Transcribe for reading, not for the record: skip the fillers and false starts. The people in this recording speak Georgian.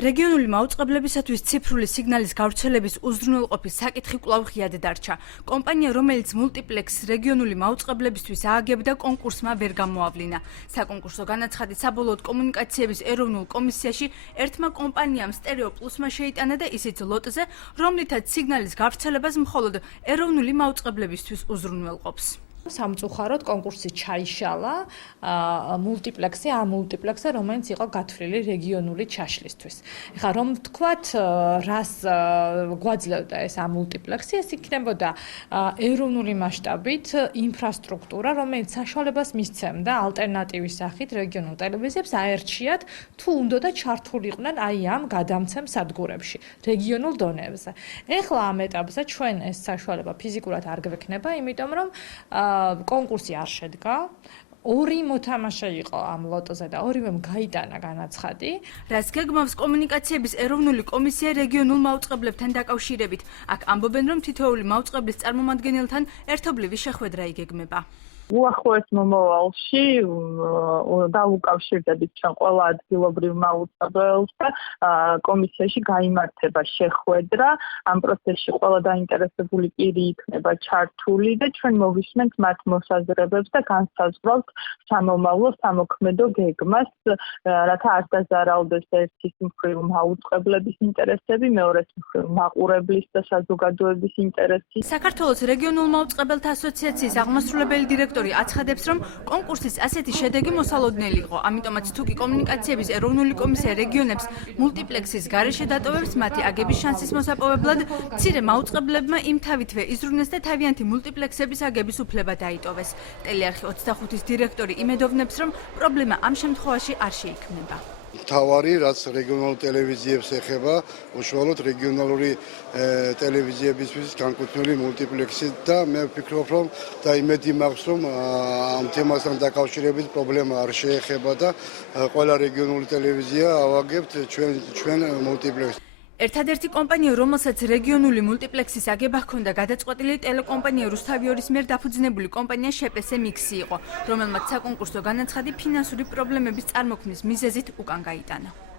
რეგიონული მაუწყებლებისათვის ციფრული სიგნალის გავრცელების უზრუნველყოფის საკითხი კვლავ ღიად დარჩა. კომპანია, რომელიც მულტიპლექს რეგიონული მაუწყებლებისთვის ააგებდა, კონკურსმა ვერ გამოავლინა. საკონკურსო განაცხადი საბოლოოდ კომუნიკაციების ეროვნულ კომისიაში ერთმა კომპანიამ სტერეო პლუსმა შეიტანა და ისიც ლოტზე, რომლითაც სიგნალის გავრცელებას მხოლოდ ეროვნული მაუწყებლებისთვის უზრუნველყოფს. სამწუხაროდ კონკურსი ჩაიშალა მულტიპლექსი ამ მულტიპლექსზე, რომელიც იყო გათვლილი რეგიონული ჩაშლისთვის. ეხლა რომ ვთქვათ, რას გვაძლევდა ეს ამ მულტიპლექსი, ეს იქნებოდა ეროვნული მასშტაბით ინფრასტრუქტურა, რომელიც საშუალებას მისცემდა ალტერნატივის სახით რეგიონულ ტელევიზიებს აერჩიათ, თუ უნდოდა ჩართულიყვნენ აი ამ გადამცემ სადგურებში, რეგიონულ დონეებზე. ეხლა ამ ეტაპზე ჩვენ ეს საშუალება ფიზიკურად არ გვექნება, იმიტომ რომ კონკურსი არ შედგა. ორი მოთამაშე იყო ამ ლოტოზე და ორივემ გაიტანა განაცხადი. რაც გეგმავს კომუნიკაციების ეროვნული კომისია რეგიონულ მაუწყებლებთან დაკავშირებით. აქ ამბობენ, რომ თითოეული მაუწყებლის წარმომადგენელთან ერთობლივი შეხვედრა იგეგმება. უახლოეს მომავალში დაუკავშირდებით ჩვენ ყველა ადგილობრივ მაუწყებელს და კომისიაში გაიმართება შეხვედრა. ამ პროცესში ყველა დაინტერესებული პირი იქნება ჩართული და ჩვენ მოვისმენთ მათ მოსაზრებებს და განსაზღვრავთ სამომავლო სამოქმედო გეგმას, რათა არ დაზარალდეს ერთის მხრივ მაუწყებლების ინტერესები, მეორეს მხრივ მაყურებლის და საზოგადოების ინტერესი. საქართველოს რეგიონულ მაუწყებელთა ასოციაციის აღმასრულებელი დირექტორი აცხადებს, რომ კონკურსის ასეთი შედეგი მოსალოდნელი იყო. ამიტომაც თუკი კომუნიკაციების ეროვნული კომისია რეგიონებს მულტიპლექსის გარეშე დატოვებს, მათი აგების შანსის მოსაპოვებლად მცირე მაუწყებლებმა იმთავითვე იზრუნეს და თავიანთი მულტიპლექსების აგების უფლება დაიტოვეს. ტელეარხი 25-ის დირექტორი იმედოვნებს, რომ პრობლემა ამ შემთხვევაში არ შეიქმნება. მთავარი, რაც რეგიონალურ ტელევიზიებს ეხება, უშუალოდ რეგიონალური ტელევიზიებისთვის განკუთვნილი მულტიპლექსი და მე ვფიქრობ, რომ და იმედი მაქვს, რომ ამ თემასთან დაკავშირებით პრობლემა არ შეეხება და ყველა რეგიონული ტელევიზია ავაგებთ ჩვენ მულტიპლექსს. ერთადერთი კომპანია, რომელსაც რეგიონული მულტიპლექსის აგება ჰქონდა გადაწყვეტილი, ტელეკომპანია რუსთავიორის მიერ დაფუძნებული კომპანია შეპესე მიქსი იყო, რომელმაც საკონკურსო განაცხადი ფინანსური პრობლემების წარმოქმნის მიზეზით უკან გაიტანა.